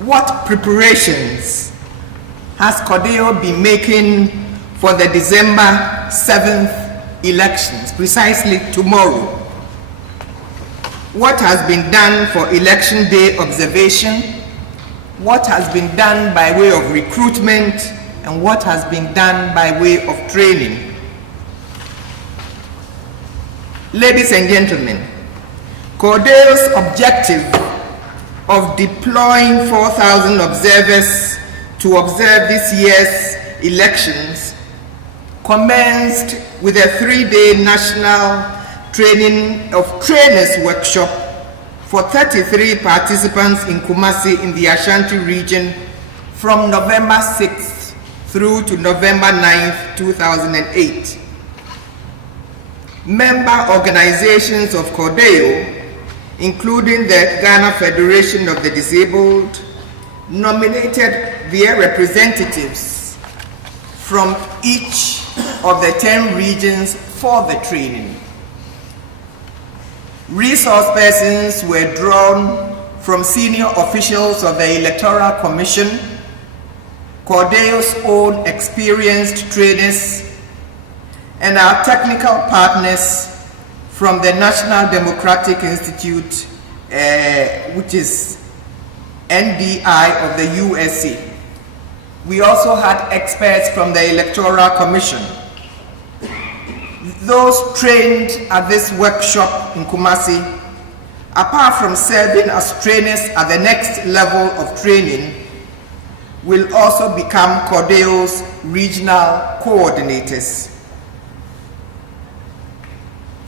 What preparations has CODEO been making for the December 7th elections, precisely tomorrow? What has been done for election day observation? What has been done by way of recruitment? And what has been done by way of training? Ladies and gentlemen, CODEO's objective of deploying 4,000 observers to observe this year's elections commenced with a 3-day national trainers workshop for 33 participants in Kumasi in the Ashanti region from November 6th through to November 9th, 2008. Member organizations of CODEO, including the Ghana Federation of the Disabled, nominated their representatives from each of the 10 regions for the training. Resource persons were drawn from senior officials of the Electoral Commission, CODEO's own experienced trainers, and our technical partners from the National Democratic Institute, which is NDI of the USA. We also had experts from the Electoral Commission. Those trained at this workshop in Kumasi, apart from serving as trainers at the next level of training, will also become CODEO's regional coordinators.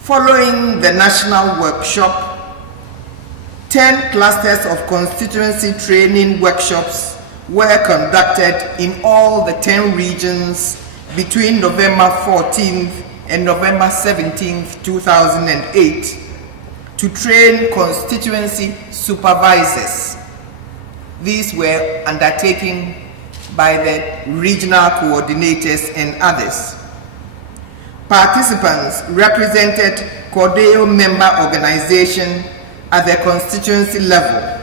Following the national workshop, 10 clusters of constituency training workshops were conducted in all the 10 regions between November 14th and November 17th, 2008, to train constituency supervisors. These were undertaken by the regional coordinators and others. Participants represented CODEO member organization at the constituency level.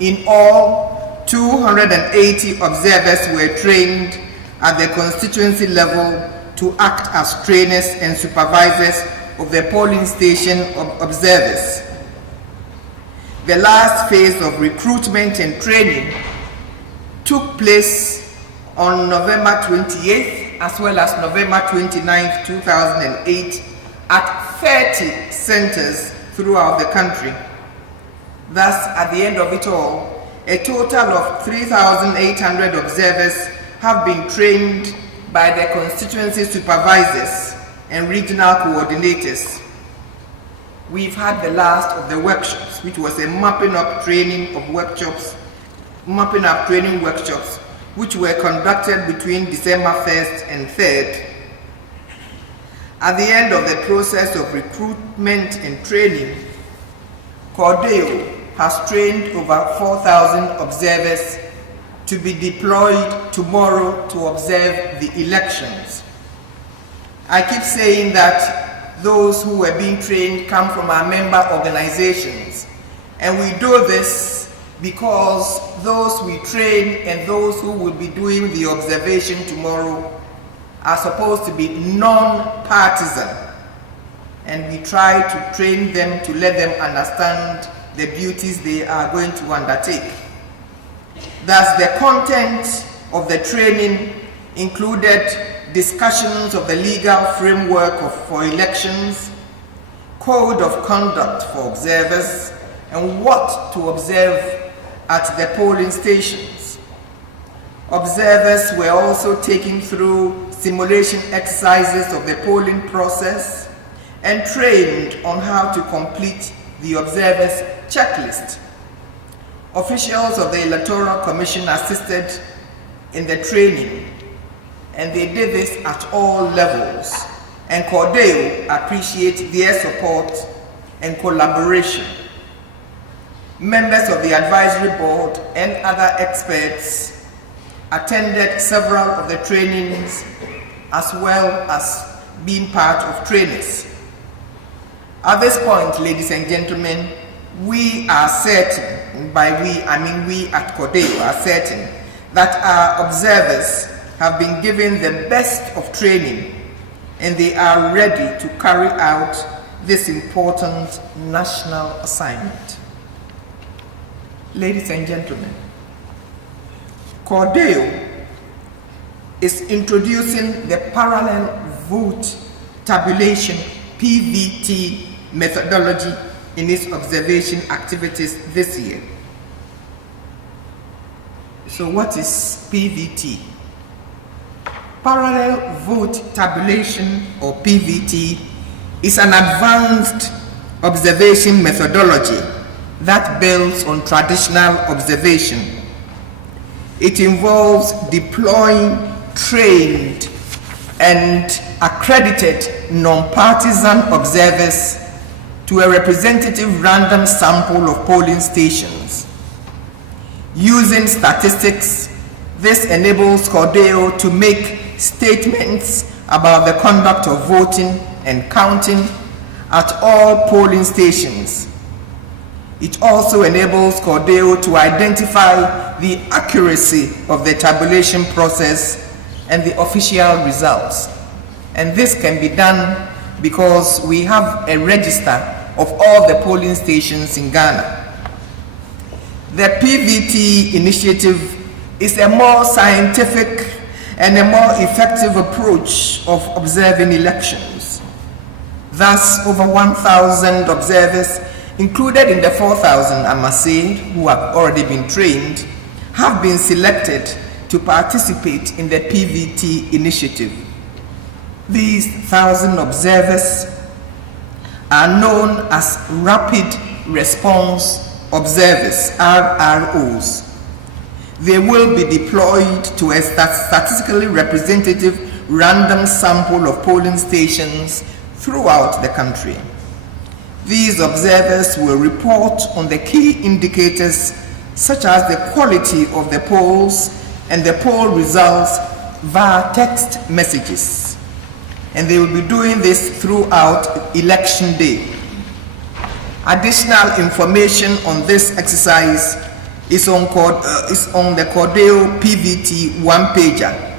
In all, 280 observers were trained at the constituency level to act as trainers and supervisors of the polling station observers. The last phase of recruitment and training took place on November 28th as well as November 29th, 2008 at 30 centers throughout the country. Thus, at the end of it all, a total of 3,800 observers have been trained by the constituency supervisors and regional coordinators. We've had the last of the workshops, which was a mapping up training workshops, which were conducted between December 1st and 3rd. At the end of the process of recruitment and training, CODEO has trained over 4,000 observers to be deployed tomorrow to observe the elections. I keep saying that those who were being trained come from our member organizations, and we do this because those we train and those who will be doing the observation tomorrow are supposed to be non-partisan, and we try to train them to let them understand the duties they are going to undertake. Thus, the content of the training included discussions of the legal framework for elections, code of conduct for observers, and what to observe at the polling stations. Observers were also taken through simulation exercises of the polling process and trained on how to complete the observers' checklist. Officials of the Electoral Commission assisted in the training, and they did this at all levels, and CODEO appreciates their support and collaboration. Members of the advisory board and other experts attended several of the trainings as well as being part of trainers. At this point, ladies and gentlemen, we are certain and by we, I mean we at CODEO, are certain that our observers have been given the best of training and they are ready to carry out this important national assignment. Ladies and gentlemen, CODEO is introducing the parallel vote tabulation (PVT) methodology in its observation activities this year. So what is PVT? Parallel vote tabulation, or PVT, is an advanced observation methodology that builds on traditional observation. It involves deploying trained and accredited non-partisan observers to a representative random sample of polling stations. Using statistics, this enables CODEO to make statements about the conduct of voting and counting at all polling stations. It also enables CODEO to identify the accuracy of the tabulation process and the official results. And this can be done because we have a register of all the polling stations in Ghana. The PVT initiative is a more scientific and a more effective approach of observing elections. Thus, over 1,000 observers, included in the 4,000, I must say, who have already been trained, have been selected to participate in the PVT initiative. These 1,000 observers are known as Rapid Response Observers, RROs. They will be deployed to a statistically representative random sample of polling stations throughout the country. These observers will report on the key indicators such as the quality of the polls and the poll results via text messages. And they will be doing this throughout election day. Additional information on this exercise is on the CODEO PVT one-pager.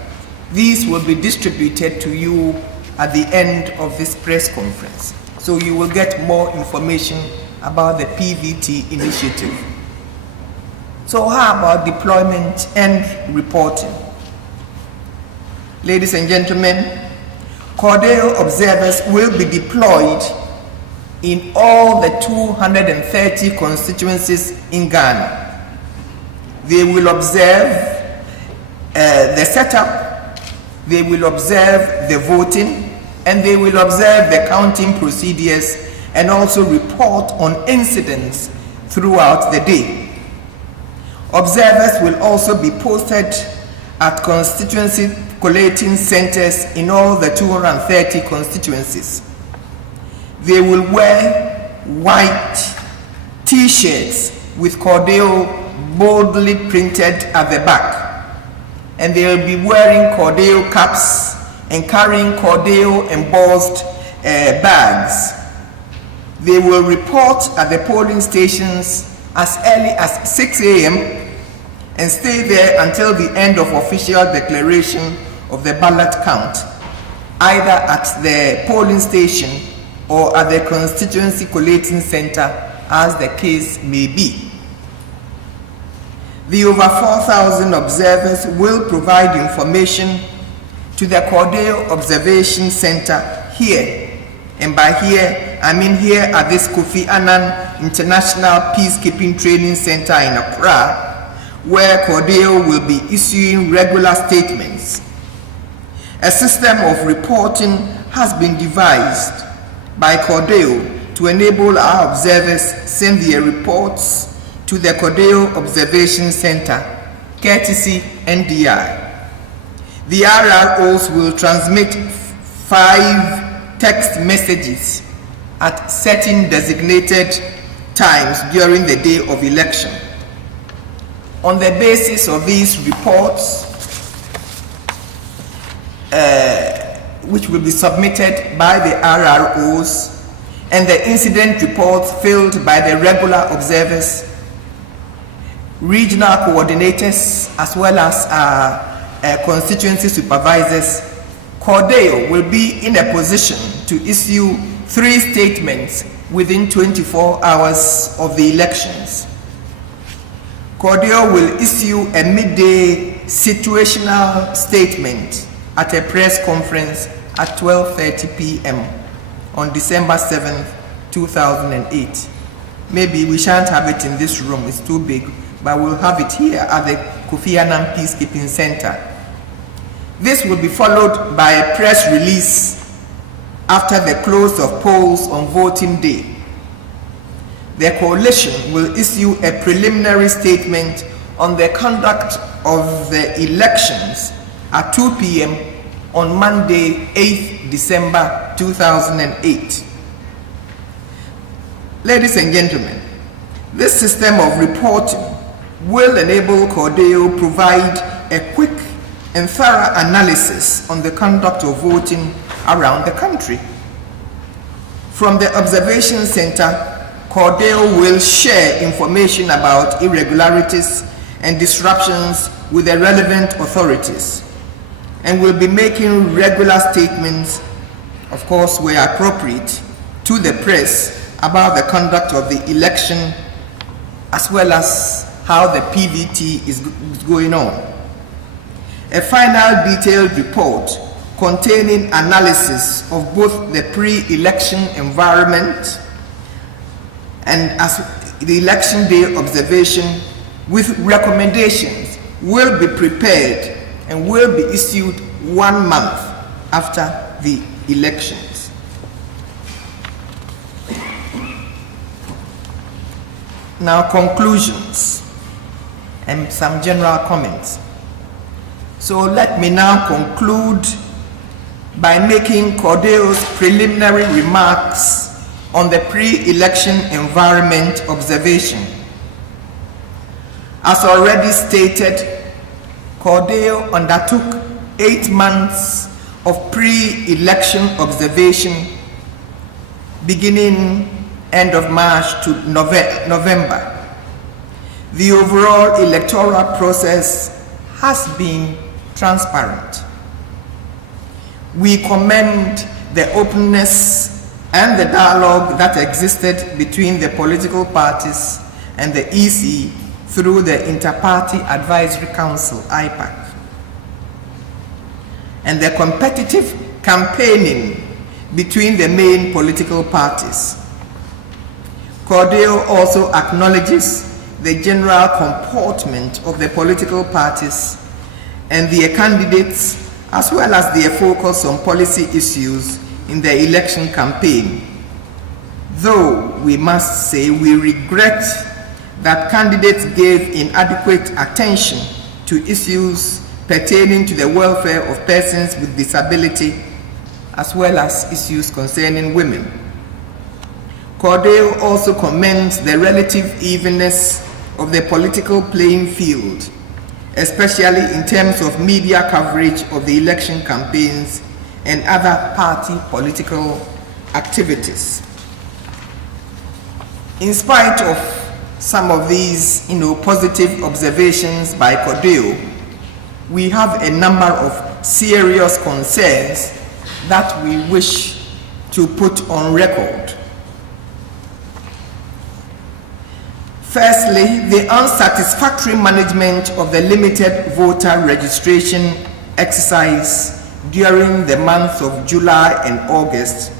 These will be distributed to you at the end of this press conference. So you will get more information about the PVT initiative. So how about deployment and reporting? Ladies and gentlemen, CODEO observers will be deployed in all the 230 constituencies in Ghana. They will observe the setup, they will observe the voting, and they will observe the counting procedures and also report on incidents throughout the day. Observers will also be posted at constituency collating centers in all the 230 constituencies. They will wear white t-shirts with CODEO boldly printed at the back, and they will be wearing CODEO caps and carrying CODEO embossed bags. They will report at the polling stations as early as 6 a.m. and stay there until the end of official declaration of the ballot count, either at the polling station or at the constituency collating center, as the case may be. The over 4,000 observers will provide information to the CODEO Observation Center here. And by here, I mean here at this Kofi Annan International Peacekeeping Training Center in Accra, where CODEO will be issuing regular statements. A system of reporting has been devised by CODEO to enable our observers send their reports to the CODEO Observation Center, courtesy NDI. The RROs will transmit 5 text messages at certain designated times during the day of election. On the basis of these reports, which will be submitted by the RROs, and the incident reports filled by the regular observers, regional coordinators, as well as constituency supervisors, CODEO will be in a position to issue 3 statements within 24 hours of the elections. CODEO will issue a midday situational statement at a press conference at 12:30 p.m. on December 7th, 2008. Maybe we shan't have it in this room, it's too big, but we'll have it here at the Kofi Annan Peacekeeping Center. This will be followed by a press release after the close of polls on voting day. The coalition will issue a preliminary statement on the conduct of the elections at 2 p.m. on Monday, 8th December 2008. Ladies and gentlemen, this system of reporting will enable CODEO provide a quick and thorough analysis on the conduct of voting around the country. From the observation center, CODEO will share information about irregularities and disruptions with the relevant authorities and will be making regular statements, of course where appropriate, to the press about the conduct of the election as well as how the PVT is going on. A final detailed report containing analysis of both the pre-election environment and as the election day observation with recommendations will be prepared and will be issued 1 month after the elections. Now, conclusions and some general comments. So let me now conclude by making CODEO's preliminary remarks on the pre-election environment observation. As already stated, CODEO undertook 8 months of pre-election observation beginning end of March to November. The overall electoral process has been transparent. We commend the openness and the dialogue that existed between the political parties and the EC through the Inter-Party Advisory Council, IPAC, and the competitive campaigning between the main political parties. CODEO also acknowledges the general comportment of the political parties and their candidates, as well as their focus on policy issues in the election campaign. Though we must say we regret that candidates gave inadequate attention to issues pertaining to the welfare of persons with disability, as well as issues concerning women. CODEO also commends the relative evenness of the political playing field, especially in terms of media coverage of the election campaigns and other party political activities. In spite of some of these positive observations by CODEO, we have a number of serious concerns that we wish to put on record. Firstly, the unsatisfactory management of the limited voter registration exercise during the months of July and August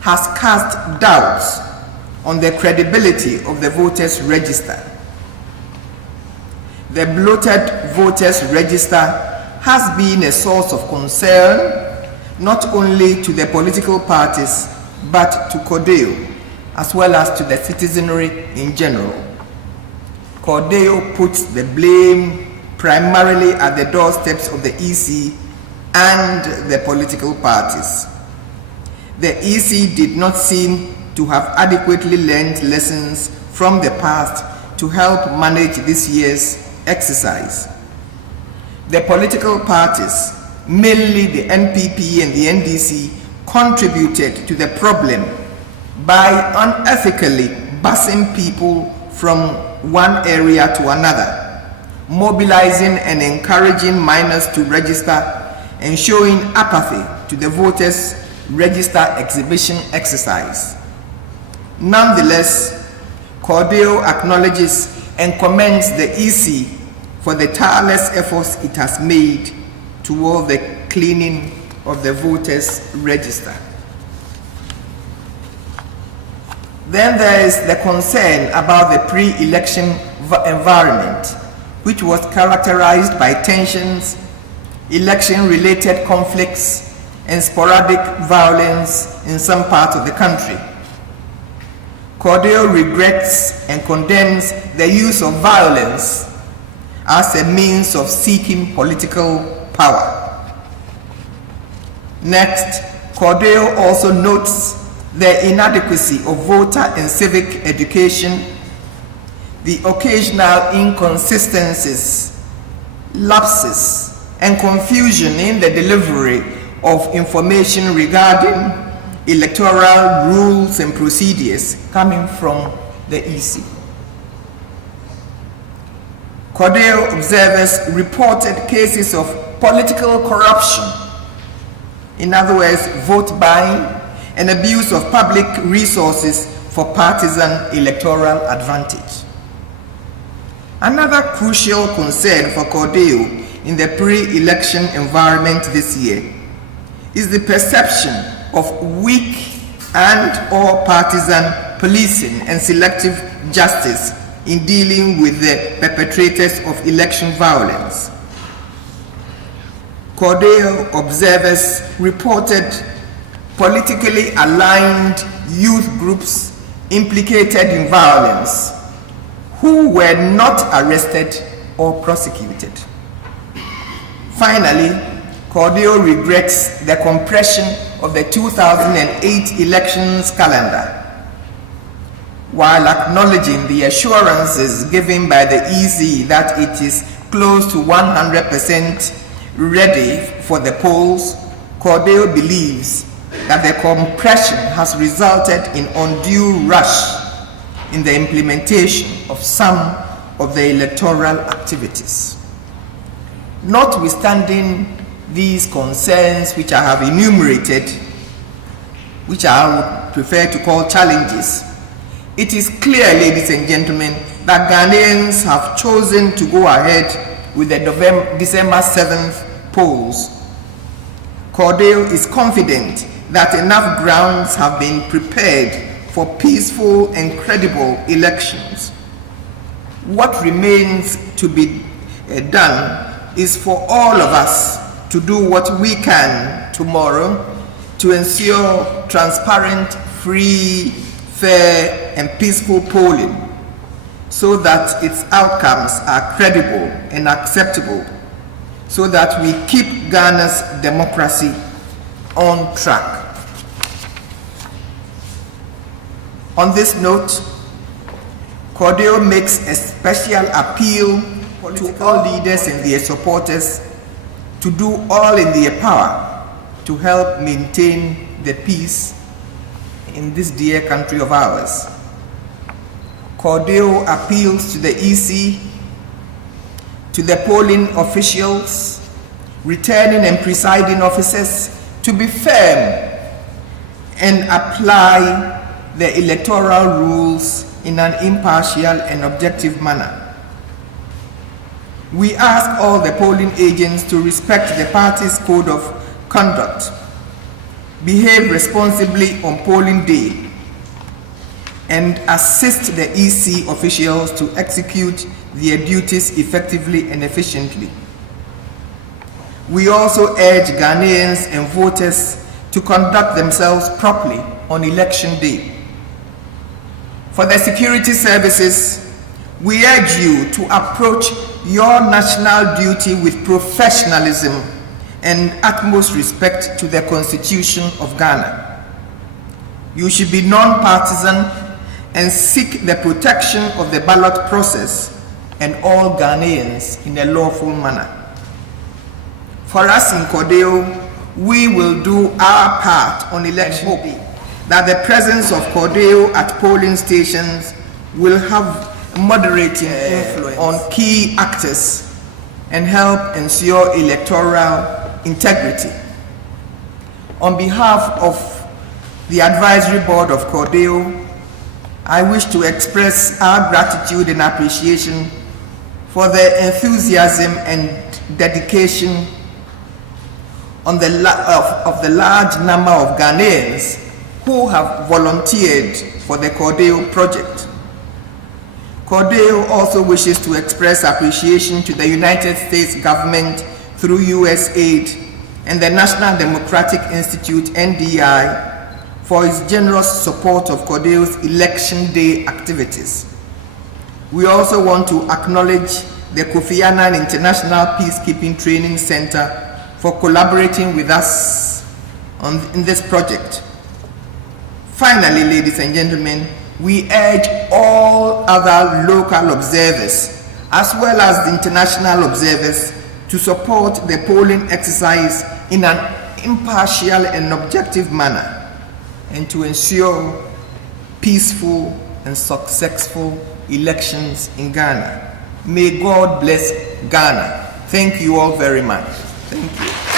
has cast doubts on the credibility of the voters' register. The bloated voters' register has been a source of concern not only to the political parties but to CODEO as well as to the citizenry in general. CODEO puts the blame primarily at the doorsteps of the EC and the political parties. The EC did not seem to have adequately learned lessons from the past to help manage this year's exercise. The political parties, mainly the NPP and the NDC, contributed to the problem by unethically busing people from one area to another, mobilizing and encouraging minors to register and showing apathy to the voters' register exhibition exercise. Nonetheless, CODEO acknowledges and commends the EC for the tireless efforts it has made toward the cleaning of the voters' register. Then there is the concern about the pre-election environment, which was characterized by tensions, election-related conflicts, and sporadic violence in some parts of the country. CODEO regrets and condemns the use of violence as a means of seeking political power. Next, CODEO also notes the inadequacy of voter and civic education, the occasional inconsistencies, lapses, and confusion in the delivery of information regarding electoral rules and procedures coming from the EC. CODEO observers reported cases of political corruption, in other words, vote buying, and abuse of public resources for partisan electoral advantage. Another crucial concern for CODEO in the pre-election environment this year is the perception of weak and/or partisan policing and selective justice in dealing with the perpetrators of election violence. CODEO observers reported politically aligned youth groups implicated in violence who were not arrested or prosecuted. Finally, CODEO regrets the compression of the 2008 elections calendar, while acknowledging the assurances given by the EC that it is close to 100% ready for the polls. CODEO believes that the compression has resulted in undue rush in the implementation of some of the electoral activities. Notwithstanding these concerns which I have enumerated, which I would prefer to call challenges, it is clear, ladies and gentlemen, that Ghanaians have chosen to go ahead with the December 7th polls. CODEO is confident that enough grounds have been prepared for peaceful and credible elections. What remains to be done is for all of us to do what we can tomorrow to ensure transparent, free, fair, and peaceful polling so that its outcomes are credible and acceptable, so that we keep Ghana's democracy on track. On this note, CODEO makes a special appeal to all leaders and their supporters to do all in their power to help maintain the peace in this dear country of ours. CODEO appeals to the EC, to the polling officials, returning and presiding officers to be firm and apply the electoral rules in an impartial and objective manner. We ask all the polling agents to respect the party's code of conduct, behave responsibly on polling day, and assist the EC officials to execute their duties effectively and efficiently. We also urge Ghanaians and voters to conduct themselves properly on election day. For the security services, we urge you to approach your national duty with professionalism and utmost respect to the Constitution of Ghana. You should be non-partisan and seek the protection of the ballot process and all Ghanaians in a lawful manner. For us in CODEO, we will do our part on election day, that the presence of CODEO at polling stations will have moderating influence on key actors and help ensure electoral integrity. On behalf of the Advisory Board of CODEO, I wish to express our gratitude and appreciation for the enthusiasm and dedication of the large number of Ghanaians who have volunteered for the CODEO project. CODEO also wishes to express appreciation to the United States government through USAID and the National Democratic Institute, NDI, for its generous support of CODEO's Election Day activities. We also want to acknowledge the Kofi Annan International Peacekeeping Training Center for collaborating with us in this project. Finally, ladies and gentlemen, we urge all other local observers as well as the international observers to support the polling exercise in an impartial and objective manner and to ensure peaceful and successful elections in Ghana. May God bless Ghana. Thank you all very much. Thank you.